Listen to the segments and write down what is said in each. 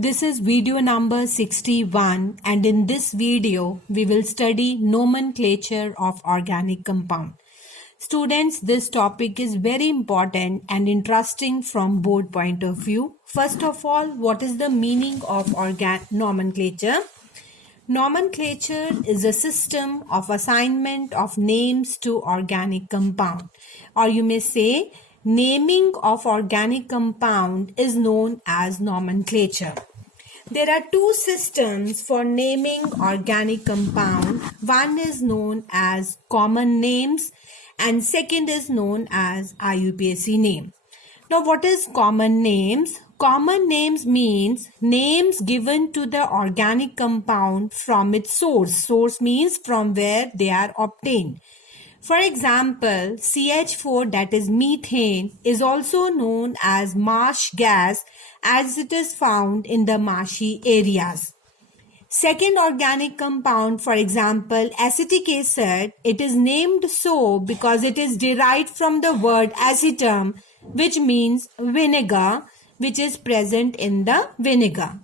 This is video number 61, and in this video we will study nomenclature of organic compound. Students, this topic is very important and interesting from both point of view. First of all, what is the meaning of nomenclature? Nomenclature is a system of assignment of names to organic compound, or you may say naming of organic compound is known as nomenclature. There are two systems for naming organic compound. One is known as common names and second is known as IUPAC name. Now, what is common names? Common names means names given to the organic compound from its source. Source means from where they are obtained. For example, CH4, that is methane, is also known as marsh gas as it is found in the marshy areas. Second organic compound, for example, acetic acid, it is named so because it is derived from the word acetum, which means vinegar, which is present in the vinegar.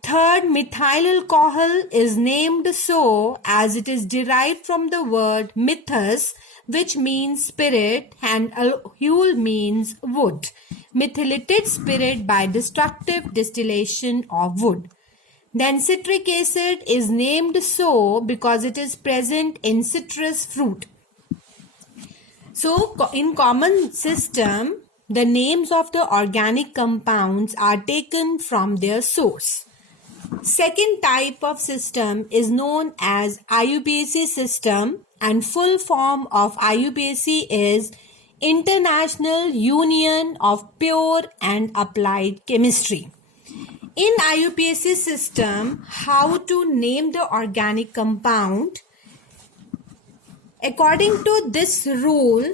Third, methyl alcohol is named so as it is derived from the word methus, which means spirit, and alcohol means wood. Methylated spirit by destructive distillation of wood. Then citric acid is named so because it is present in citrus fruit. So, in common system, the names of the organic compounds are taken from their source. Second type of system is known as IUPAC system, and full form of IUPAC is International Union of Pure and Applied Chemistry. In IUPAC system, how to name the organic compound? According to this rule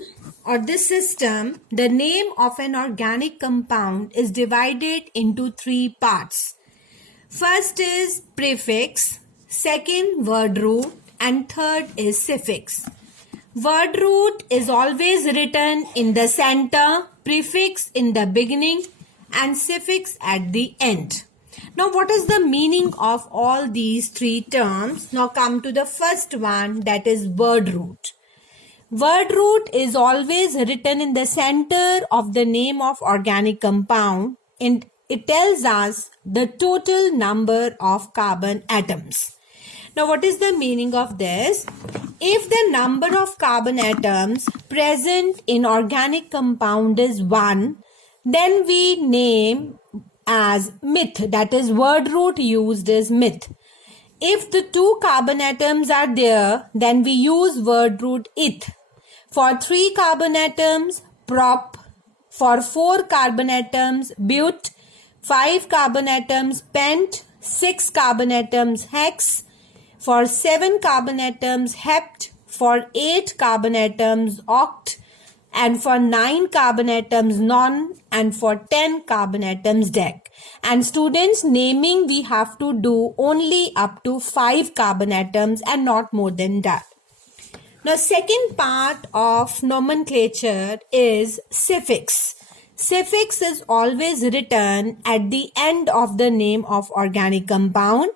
or this system, the name of an organic compound is divided into three parts. First is prefix, second word root, and third is suffix. Word root is always written in the center, prefix in the beginning, and suffix at the end. Now, what is the meaning of all these three terms? Now come to the first one, that is word root. Word root is always written in the center of the name of organic compound, and it tells us the total number of carbon atoms. Now, what is the meaning of this? If the number of carbon atoms present in organic compound is 1, then we name as myth, that is word root used is myth. If the 2 carbon atoms are there, then we use word root ith. For 3 carbon atoms, prop. For 4 carbon atoms, but. 5 carbon atoms, pent. 6 carbon atoms, hex. For 7 carbon atoms, hept. For 8 carbon atoms, oct. And for 9 carbon atoms, non. And for 10 carbon atoms, dec. And students, naming we have to do only up to 5 carbon atoms and not more than that. Now, second part of nomenclature is suffix. Suffix is always written at the end of the name of organic compound.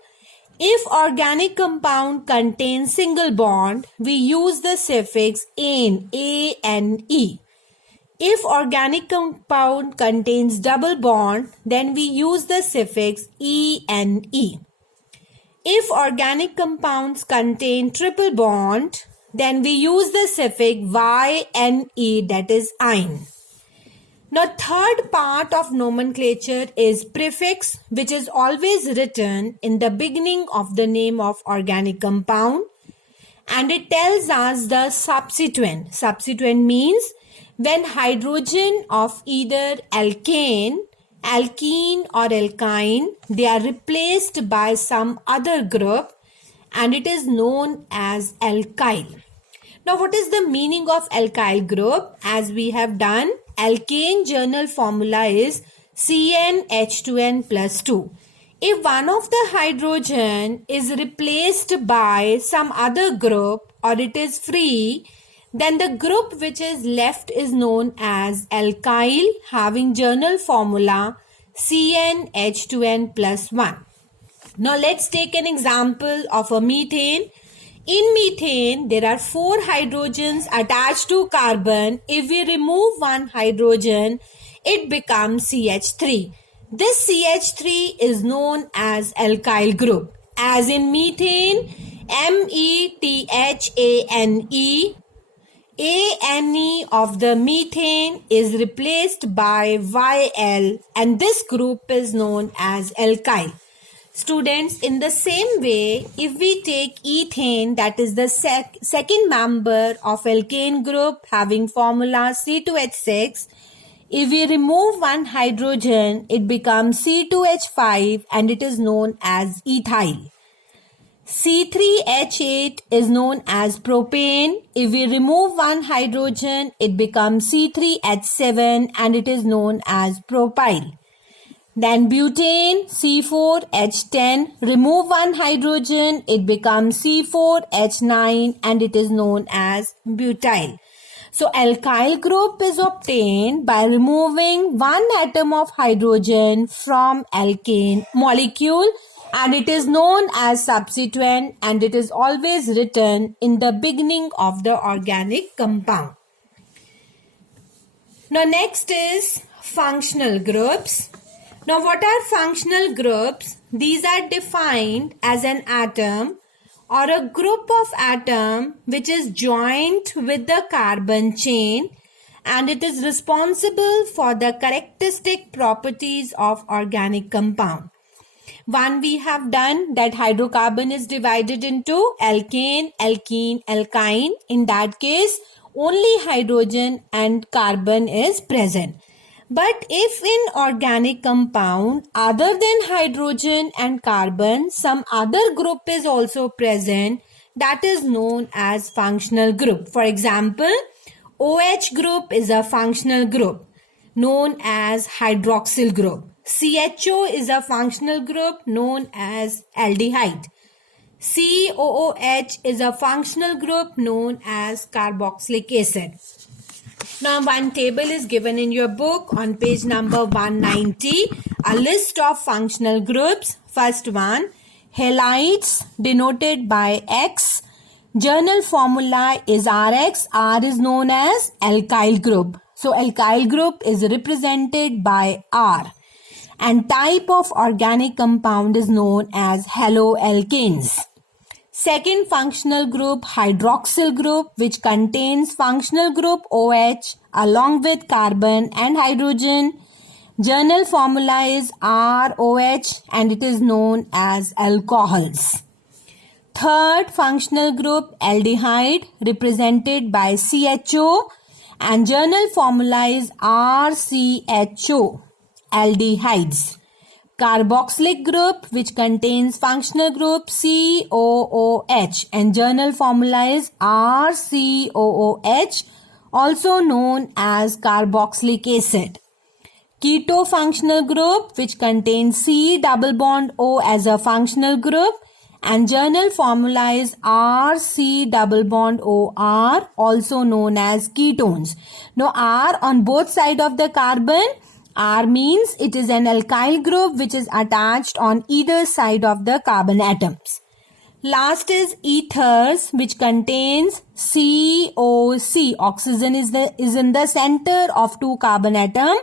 If organic compound contains single bond, we use the suffix ane, A-N-E. If organic compound contains double bond, then we use the suffix E-N-E. If organic compounds contain triple bond, then we use the suffix Y-N-E, that is ine. Now, third part of nomenclature is prefix, which is always written in the beginning of the name of organic compound, and it tells us the substituent. Substituent means when hydrogen of either alkane, alkene or alkyne, they are replaced by some other group, and it is known as alkyl. Now, what is the meaning of alkyl group? As we have done, alkane journal formula is CnH2n plus 2. If one of the hydrogen is replaced by some other group or it is free, then the group which is left is known as alkyl, having journal formula CnH2n plus 1. Now let's take an example of a methane. In methane, there are 4 hydrogens attached to carbon. If we remove one hydrogen, it becomes CH3. This CH3 is known as alkyl group. As in methane, methane, Ane of the methane is replaced by Yl, and this group is known as alkyl. Students, in the same way, if we take ethane, that is the second member of alkane group having formula C2H6, if we remove one hydrogen, it becomes C2H5 and it is known as ethyl. C3H8 is known as propane. If we remove one hydrogen, it becomes C3H7 and it is known as propyl. Then butane, C4H10, remove one hydrogen, it becomes C4H9 and it is known as butyl. So alkyl group is obtained by removing one atom of hydrogen from alkane molecule, and it is known as substituent, and it is always written in the beginning of the organic compound. Now next is functional groups. Now what are functional groups? These are defined as an atom or a group of atom which is joined with the carbon chain, and it is responsible for the characteristic properties of organic compound. One we have done that hydrocarbon is divided into alkane, alkene, alkyne. In that case, only hydrogen and carbon is present. But if in organic compound, other than hydrogen and carbon, some other group is also present, that is known as functional group. For example, OH group is a functional group known as hydroxyl group. CHO is a functional group known as aldehyde. COOH is a functional group known as carboxylic acid. Now one table is given in your book on page number 190, a list of functional groups. First one, halides denoted by X. Journal formula is RX. R is known as alkyl group. So alkyl group is represented by R. And type of organic compound is known as haloalkanes. Second functional group, hydroxyl group, which contains functional group OH along with carbon and hydrogen. Journal formula is ROH and it is known as alcohols. Third functional group, aldehyde, represented by CHO, and journal formula is RCHO, aldehydes. Carboxylic group, which contains functional group COOH, and journal formula is RCOOH, also known as carboxylic acid. Keto functional group, which contains C double bond O as a functional group, and journal formula is RC double bond OR, also known as ketones. Now R on both sides of the carbon. R means it is an alkyl group which is attached on either side of the carbon atoms. Last is ethers, which contains COC. Oxygen is in the center of two carbon atoms,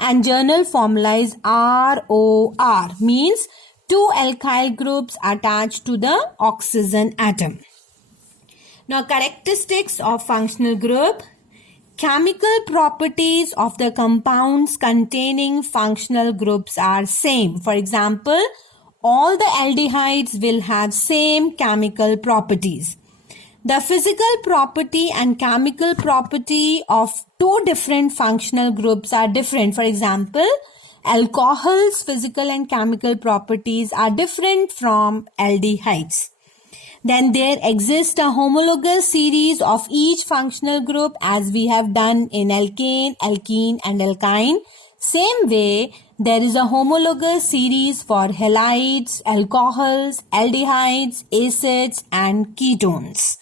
and journal formula is ROR, means two alkyl groups attached to the oxygen atom. Now characteristics of functional group. Chemical properties of the compounds containing functional groups are same. For example, all the aldehydes will have same chemical properties. The physical property and chemical property of two different functional groups are different. For example, alcohols' physical and chemical properties are different from aldehydes. Then there exists a homologous series of each functional group as we have done in alkane, alkene and alkyne. Same way, there is a homologous series for halides, alcohols, aldehydes, acids and ketones.